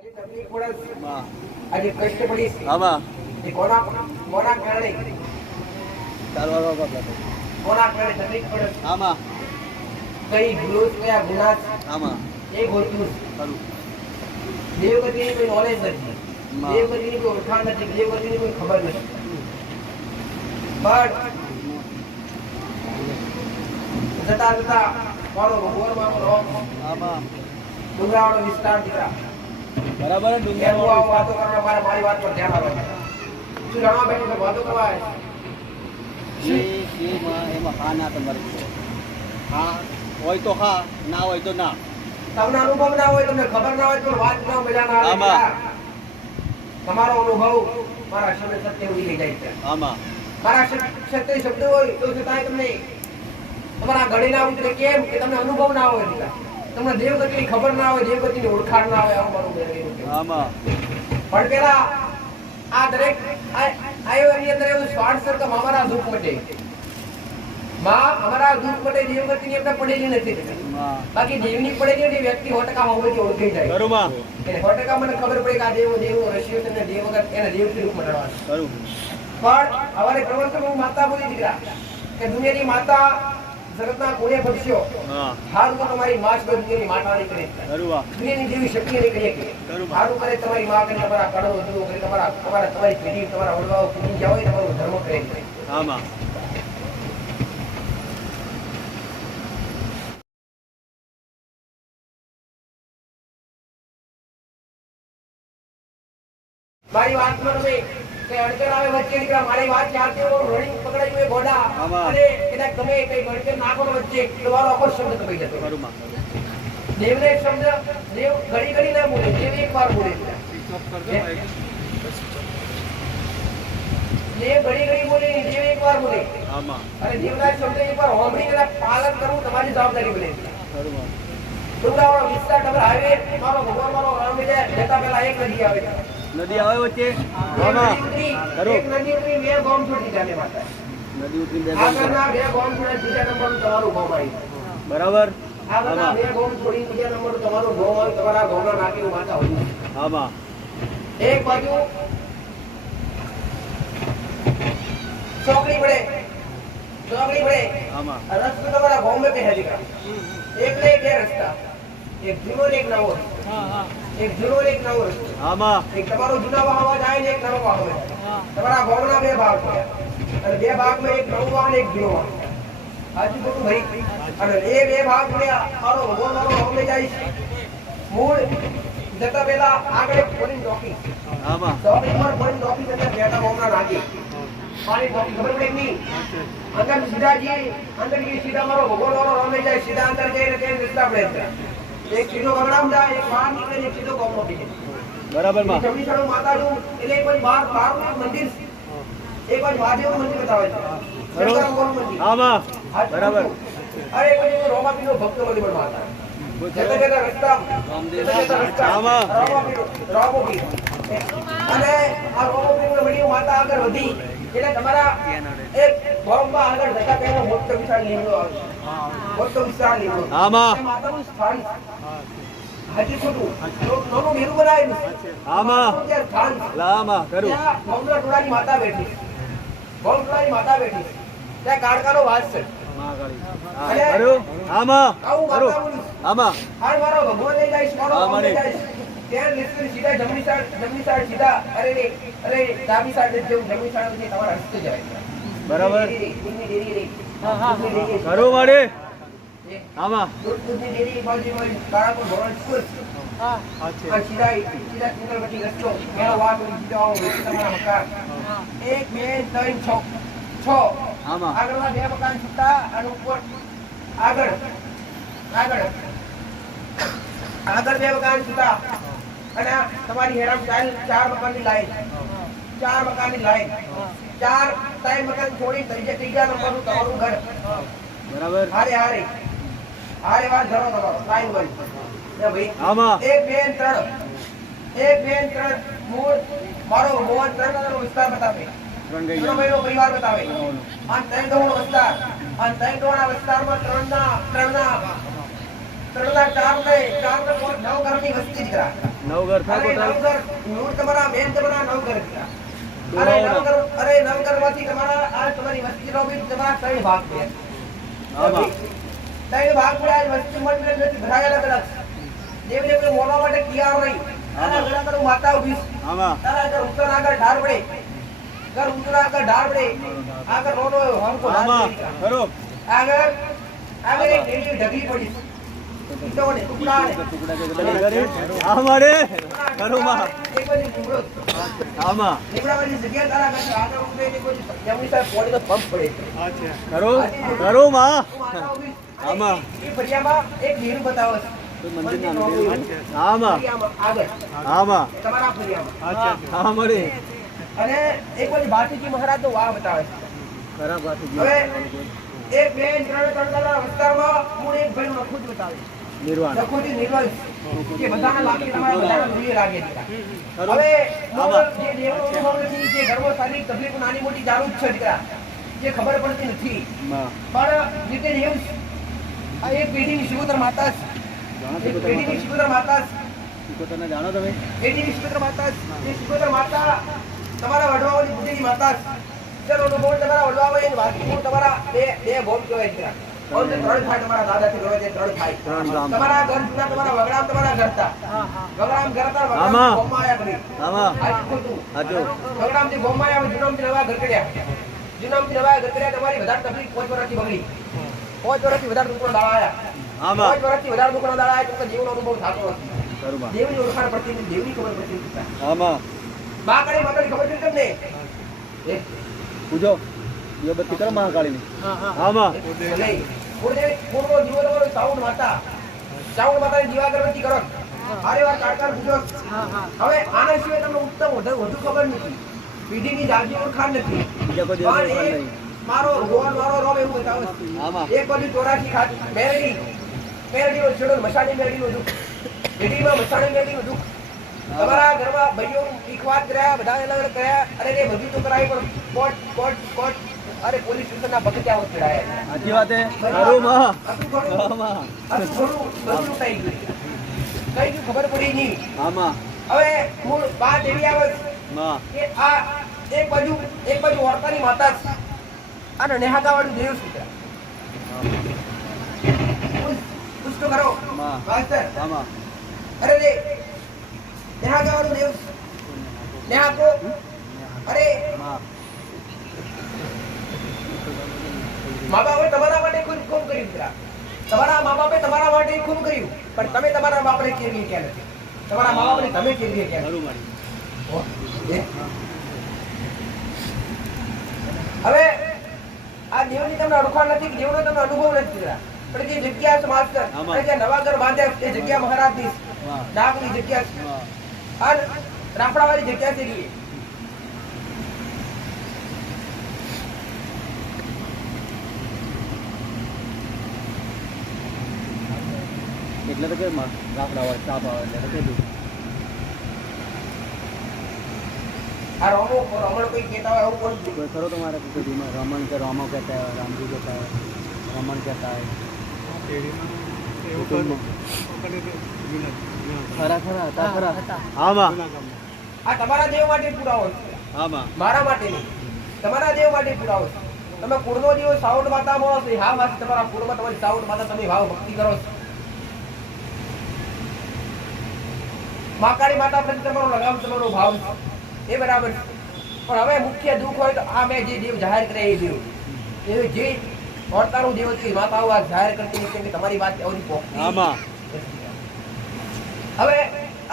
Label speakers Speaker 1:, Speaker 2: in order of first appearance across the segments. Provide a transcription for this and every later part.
Speaker 1: આજે તકલીફ પડે
Speaker 2: માં
Speaker 1: આજે કષ્ટ પડીશ.
Speaker 2: આમાં
Speaker 1: એ કોના કોના કારણે
Speaker 2: ચાલવા બાબા
Speaker 1: કોના કારણે તકલીફ પડે
Speaker 2: આમાં
Speaker 1: કઈ ભૂલો કયા ગુના
Speaker 2: આમાં
Speaker 1: એ ગોતવું
Speaker 2: ખરું.
Speaker 1: દેવગતિની કોઈ નોલેજ નથી. દેવગતિની કોઈ ઓળખાણ નથી. દેવગતિની કોઈ ખબર નથી. જતા જતા. મારો ભગવાન મારો ડુંગરાવાળો વિસ્તાર દીકરા
Speaker 2: બરાબર ડુંગર
Speaker 1: વાતો કરવા મારે મારી વાત પર ધ્યાન આવે શું જાણવા બેઠું છે વાતો કરવા આવે છે?
Speaker 2: એ એમાં એમાં હા ના તમારે હા હોય તો હા ના હોય તો ના.
Speaker 1: તમને અનુભવ ના હોય તમને ખબર ના હોય તો વાત ના મજા ના આવે તમારો અનુભવ મારા શબ્દ સત્ય ઉડી જાય છે.
Speaker 2: આમાં.
Speaker 1: મારા સત્ય શબ્દ હોય તો છતાંય તમને તમારા ઘડી ના ઉતરે કેમ કે તમને અનુભવ ના હોય. તમને દેવગતિની ખબર ના હોય દેવગતિની ઓળખાણ ના આવે આવું મારું
Speaker 2: આમાં.
Speaker 1: પણ પેલા આ દરેક આ- આયો એની અંદર એવું સ્વાર્થ છે અમારા દુઃખ મટે. માં અમારા દુઃખ મટે દેવગતિની એમને પડેલી નથી. બાકી દેવની પડેલી ને વ્યક્તિ સો ટકા હોવાથી ઓળખી જાય. એટલે સો ટકા મને ખબર પડે કે આ દેવો દેવ રશિયો છે દેવ વગર એને દેવથી રૂપ મટાડવાનું પણ અમારે પ્રવર્તન માતા બોલી દીકરા કે દુનિયાની માતા જગતના કોને બક્ષ્યો
Speaker 2: હા.
Speaker 1: હારું તો તમારી માં જ દુનિયાની માતા નહીં કરે. દુનિયાની જેવી શક્તિ નહીં કરી શકે. હારું કરે તમારી માં કરી તમારા કડો વધુ કરી તમારા તમારા તમારી પેઢી તમારા ઓળવાઓ પૂરી જાવ હોય તમારો ધર્મ કરે
Speaker 2: આમાં
Speaker 1: મારી વાતમાં તમે કે અડચણ આવે વચ્ચે નીકળ્યા મારી વાત ચાલતી હોય રણી પકડાઈ હોય ઘોડા અને કદાચ તમે કઈ અડચણ નાખો વચ્ચે તમારો આખો શબ્દ કપાઈ જતો. દેવને એક શબ્દ દેવ ઘડી ઘડી ના બોલે દેવ એક વાર બોલે. દેવ ઘડી ઘડી બોલે દેવ એક વાર બોલે. અને દેવના શબ્દ એક વાર હોંભળી પાલન કરવું તમારી જવાબદારી બને.
Speaker 2: માં.
Speaker 1: વિસ્તાર ડબલ હાઈવે મારો ભગવાન મારો રામ જતા પહેલા એક નદી આવે.
Speaker 2: નદી આવે વચ્ચે?
Speaker 1: એક નદી ઉતરી,
Speaker 2: ખરું
Speaker 1: એક નદી ઉતરી બે ગોમ છોડી જાને માતા
Speaker 2: નદી ઉતરી બે ગામ
Speaker 1: આગળના બે ગોમ છોડ્યા બીજા નંબરનું તમારું ગોમ આવ્યું
Speaker 2: બરાબર?
Speaker 1: આગળના બે ગોમ છોડી બીજા નંબરનું તમારું ગોમ આવ્યું તમારા ગોમના નાકેનું માતા હોય.
Speaker 2: આમાં.
Speaker 1: એક બાજુ ચોકડી પડે. ચોકડી પડે.
Speaker 2: આમાં.
Speaker 1: રસ્તો તમારા બોમ્બે પે હે એક ને બે રસ્તા. એક જૂનો ને એક નવો. એક જૂનો ને એક નવો.
Speaker 2: આમાં.
Speaker 1: એક તમારો જૂના વાહન આવે ને એક નવો વાહન તમારા ભાવના બે ભાગ છે. અને બે ભાગમાં એક નવો વાહન એક જૂનો વાહન. હાજી ખોટું ભાઈ અને એ બે ભાગ ને મારો ભગવાન મારો ગામમાં જાય છે. મૂળ જતા પહેલા આગળ એક પોલીસ ચોકી
Speaker 2: આમાં.
Speaker 1: ચોકી પર પોલીસ ચોકી અંદર બેટા ભાવના નાગી મારી ચોકી ખબર પડે નહીં? અંદર સીધા જઈએ અંદર સીધા મારો ભગવાન વાળો રમે જાય સીધા અંદર જઈને તે રસ્તા પડે છે એક સીધો ગગડામ જાય એક બહાર નીકળે ને એક સીધો ગામમાં પીકે
Speaker 2: બરાબરમાં.
Speaker 1: જમણી સાઈડ માતાનું એટલે એક બાજુ બહાર બહારનું એક મંદિર. એક બાજુ મહાદેવનું મંદિર બતાવે છે. ભગવાનનું મંદિર.
Speaker 2: બરાબર.
Speaker 1: અરે એક બાજુ રોમાપીરનો ભક્ત મંદિર પણ માતા. જતા જતા રસ્તા જતા જતા રસ્તા.
Speaker 2: આમાં.
Speaker 1: રોમાપીર રોમાપીર. અને આ મંદિર માતા આગળ વધી એટલે તમારા એક આગળ જતા પહેલા મોટો વિશાળ લીમડો આવે માતા બેઠી. છે. ત્યાં કાળકાનો વાસ.
Speaker 2: આમાં. આમાં.
Speaker 1: ભગવાન લઈ જાય મારો લઈ
Speaker 2: મને.
Speaker 1: ત્યાં નીકળી સીધા જમણી સાઈડ જમણી સીધા, અરે અરે ડાબી સાઈડ જેવું જમણી સાઈડ તમારા રસ્તે જવાય.
Speaker 2: બરાબર. કરો મારે આમાં.
Speaker 1: એક બે ત્રણ છ. છ.
Speaker 2: આમાં?
Speaker 1: આગળના બે મકાન છૂટા અને ઉપર આગળ. આગળ. આગળ બે મકાન છૂટા. અને તમારી હેરામ ચાર મકાનની લાઈન. ચાર મકાનની લાઈન. ચાર ત્રણ મકાન છોડી ત્રીજા ત્રીજા નંબરનું તમારું ઘર.
Speaker 2: બરાબર.
Speaker 1: હારે હારે. હારે વાત ધરો તમારો. એ ભાઈ
Speaker 2: આમાં
Speaker 1: એક બે ત્રણ. એક બે ત્રણ. મૂળ મારો મોહન ત્રણ નગરનો વિસ્તાર બતાવે.
Speaker 2: ત્રણ ગઈ.
Speaker 1: ત્રણ મહિનો પરિવાર બતાવે. આ ત્રણ વિસ્તાર. આ ત્રણ ડોણા વિસ્તારમાં ત્રણના ત્રણના ત્રણના ચાર ને ચાર ને પોઈન્ટ નવ ઘરની વસ્તી દીકરા
Speaker 2: નવ ઘર થાય
Speaker 1: મૂળ તમારા મેન તમારા નવઘર હતા. અરે તમારા આ તમારી વસ્તીનો બી તમારા ત્રણ ભાગ છે. ત્રણ ભાગ પડ્યા, વસ્તી નથી ભરાયેલા દેવને મોનવા માટે તૈયાર નહીં. આના ઘણા ઘણા માતા ઊભી
Speaker 2: આમાં
Speaker 1: તારા આગળ ઊંચો આગળ ઢાળ પડે. ઘર ઊંચો આગળ ઢાળ પડે. આગળ રોનો હરખો
Speaker 2: આમાં
Speaker 1: પડે. આગળ આગળ એક ઢગલી પડી ટુકડા.
Speaker 2: ટુકડા બધા કરી આમાં રે ખરો માં
Speaker 1: એક બાજુ ટુકડો.
Speaker 2: આમાં
Speaker 1: લીમડાવાળી જગ્યા તારા આગળ આગળ ઊભી રહી, એક બાજુ જમણી સાઈડ પોણીનો પંપ પડે છે.
Speaker 2: ખરો ખરો માં
Speaker 1: હું બતાવે
Speaker 2: મંદિર આમાં આમાં
Speaker 1: ફળિયામાં. અને એક બાજુ ભાતીજી મહારાજનો વાવ બતાવે છે.
Speaker 2: ખરાબ વાત
Speaker 1: હવે એક બે ત્રણ ત્રણ ત્રણ વિસ્તારમાં મૂળ એક ભાઈનું નખું જ બતાવે
Speaker 2: નિર્વાણ.
Speaker 1: કે બધાને લાગે, તમારા બધાને જોઈએ લાગે? હવે જે દેવનો જે શારીરિક તકલીફ નાની મોટી જાણું છે દીકરા. જે ખબર પડતી નથી પણ જે તે આ એક પેઢીની શિવોતર માતા એક પેઢીની શિવોતર માતા છે.
Speaker 2: જાણો તમે
Speaker 1: પેઢીની શિવોતર માતા એ શિવોતર માતા તમારા વડવાઓની બુદ્ધિની માતા. ચલો તમારા વડવાઓએ વાતનું તમારા બે બે ભોગ કહેવાય. ત્રણ થાય તમારા દાદાથી ત્રણ થાય. તમારા ઘર જૂના તમારા વગડામ તમારા વગડામ વગડામ નવા નવા તમારી વધારે તકલીફ પાંચ વર્ષથી બગડી. પાંચ વર્ષથી વધારે દુકાનો દાડા આયા. પાંચ વર્ષથી વધારે દુકાનો દાડા આયા, તો જીવનો અનુભવ થતો નથી. દેવની ઓળખાણ પડતી દેવની ખબર પડતી
Speaker 2: આમાં.
Speaker 1: બા કાળી ખબર છે તમને? એ,
Speaker 2: પૂજો. દીવાબત્તી કરો મહાકાળીની. આમાં.
Speaker 1: સાઉન્ડ માતા. સાઉન્ડ માતાની કરો વાર હવે આના સિવાય તમને ઉત્તમ વધુ વધુ ખબર નથી. પેઢીની જાજી ઓળખાણ નથી.
Speaker 2: બીજા કોઈ દેવની
Speaker 1: પણ
Speaker 2: ઓળખાણ
Speaker 1: એક. મારો મારો એવું બતાવે એક બાજુ ચોરાશી ખાટ મેરડી. મેરડીનો છેડો મસાણી મેરડીનું દુઃખ. પેઢીમાં મસાણી તમારા ઘરમાં ભાઈઓ ઈખવાત કર્યા બધા અલગ અલગ કર્યા અરે રે બધું તો કરાય પણ અરે પોલીસ સ્ટેશનના બગચાઓ ચડાયા
Speaker 2: સાચી વાત હે. ખરું માં
Speaker 1: હતું ઘણું બધું લૂંટાઈ ગયું. કઈ ગયું ખબર પડી નહીં.
Speaker 2: આમાં
Speaker 1: હવે મૂળ વાત એવી આવે
Speaker 2: માં
Speaker 1: કે આ એક બાજુ એક બાજુ ઓરતાની માતા છે. અને નેહાગાવાળું દેવ છે પુષ્ટ કરો.
Speaker 2: માં
Speaker 1: માસ્ટર.
Speaker 2: આમાં
Speaker 1: અરે રે નેહાગાવાળું દેવ છે. નેહાકો અરે
Speaker 2: માં
Speaker 1: મા બાપે તમારા માટે કોઈ કોમ કર્યું દીકરા તમારા મા બાપે તમારા માટે ખૂબ કર્યું પણ તમે તમારા બાપને કેવી ક્યાં નથી? તમારા મા બાપને તમે કેવી ક્યાં. હવે આ દેવની તમને ઓળખાણ નથી દેવનો તમને અનુભવ નથી દીકરા પણ જે જગ્યા છે માસ્ટર જે નવા ઘર બાંધ્યા તે જગ્યા મહારાજની ડાકની જગ્યા છે. રાફડા વાળી જગ્યા છે
Speaker 2: એટલે તો કે માં રાફડા હોય સાપ આવે એટલે કીધું
Speaker 1: આ રોમો રમણ કોઈ કહેતા હોય એવું કોણ?
Speaker 2: કોઈ ખરો તમારે કોઈ ધીમા રમણ કે રામો કહેતા હોય રામજી કહેતા હોય રમણ કહેતા હોય.
Speaker 1: તમારા દેવ માટે પુરાવો મારા માટે નહીં. તમારા દેવ માટે પુરાવો છે. તમે કુળનો દેવ સાઉન્ડ માતા મળો છો. હા વાત તમારા કુળમાં તમારી સાઉન્ડ માતા તમે ભાવ ભક્તિ કરો છો. મહાકાળી માતા પ્રત્યે તમારો લગાવ તમારો ભાવ. એ બરાબર પણ હવે મુખ્ય દુઃખ હોય તો આ મેં જે દેવ જાહેર કર્યા એ દેવ. એ જે વર્તાનું દેવ હતી માતાઓ આ જાહેર કરતી કે તમારી વાત અવધી પહોંચતી હવે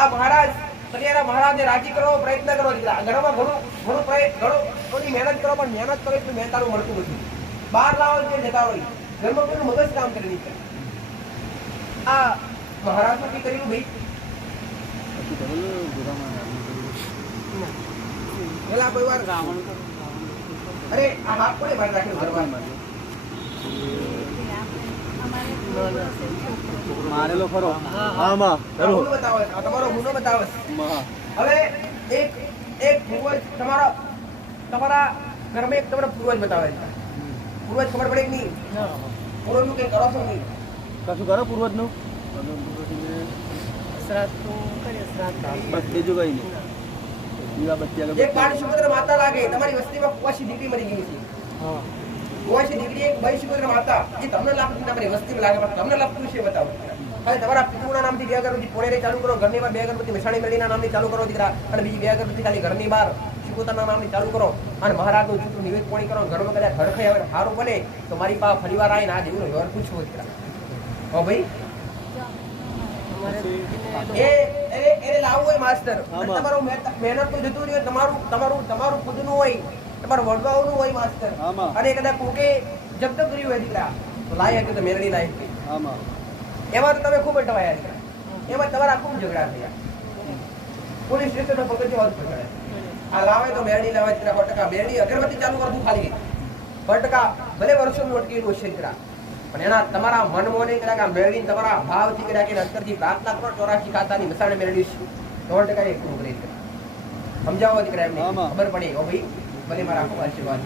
Speaker 1: આ મહારાજ સરિયાના મહારાજને રાજી કરવાનો પ્રયત્ન કરો. ઘરમાં ઘણું ઘણું પ્રયત્ન ઘણું થોડી મહેનત કરો પણ મહેનત કરો એટલું મહેનતાનું મળતું નથી. બહાર લાવો જે જતા હોય. ઘરમાં કોઈનું મગજ કામ કરી નહીં આ મહારાજનું નથી કર્યું ભાઈ.
Speaker 2: મારેલો ખરો હા
Speaker 1: આ ગુનો બતાવે તમારો ગુનો બતાવે. હવે એક એક પૂર્વજ તમારો તમારા ઘરમાં એક તમારો પૂર્વજ બતાવે છે પૂર્વજ ખબર પડે નહીં પૂર્વજનું કંઈ કરો છો નહીં
Speaker 2: કશું કરો પૂર્વજનું બીજું કઈ નહીં.
Speaker 1: એક બાળ સુભદ્ર માતા લાગે તમારી વસ્તીમાં કુવાસી દીકરી મરી ગઈ છે. કુવાસી દીકરી એક બાઈ સુભદ્ર માતા એ તમને લાગતું તમારી વસ્તીમાં લાગે પણ તમને લાગતું છે બતાવો. ખાલી તમારા પિતૃના નામથી બે અગરબત્તી પોળેરે ચાલુ કરો ઘરની બહાર બે અગરબત્તી મસાણી મેળીના નામથી ચાલુ કરો દીકરા અને બીજી બે અગરબત્તી ખાલી ઘરની બહાર શિકોતરના નામથી ચાલુ કરો. અને મહારાજનું ચૂંટું નિવેદ પોણી કરો ઘરમાં કદાચ સારું બને તો મારી પાસે ફરીવાર આવીને આ દેવું વ્યવહાર પૂછવો દીકરા. હો ભાઈ? એ એને એને લાવવું હોય માસ્તર. અને તમારું મહેનત મહેનત તો જતું રહ્યું તમારું તમારું તમારું ખુદનું હોય. તમારું વડવાઓનું હોય માસ્તર. અને કદાચ કોકે જપ્ત કર્યું હોય દીકરા. તો લાય હતું તો મેળવી લાય હતી. એમાં તો તમે ખૂબ અટવાયા દીકરા. એમાં તમારા ખૂબ ઝઘડા થયા. પોલીસ સ્ટેશન પકડી વાત પકડાય આ લાવે તો મેરડી લાવે દીકરા સો ટકા મેરડી અગરબત્તી ચાલુ કરતું ખાલી. સો ટકા ભલે વર્ષોનું અટકેલું હશે દીકરા. પણ એના તમારા મનમાં નહીં કદાચ આ મેળવીને તમારા ભાવથી કદાચ એને અંતરથી પ્રાર્થના કરો ચોરાશી ખાતાની મસાણે મેળવી દોઢ ટકા એ પૂરું કરી સમજાવો દીકરા એમને. ખબર પડે. ઓ ભાઈ ભલે મારા આશીર્વાદ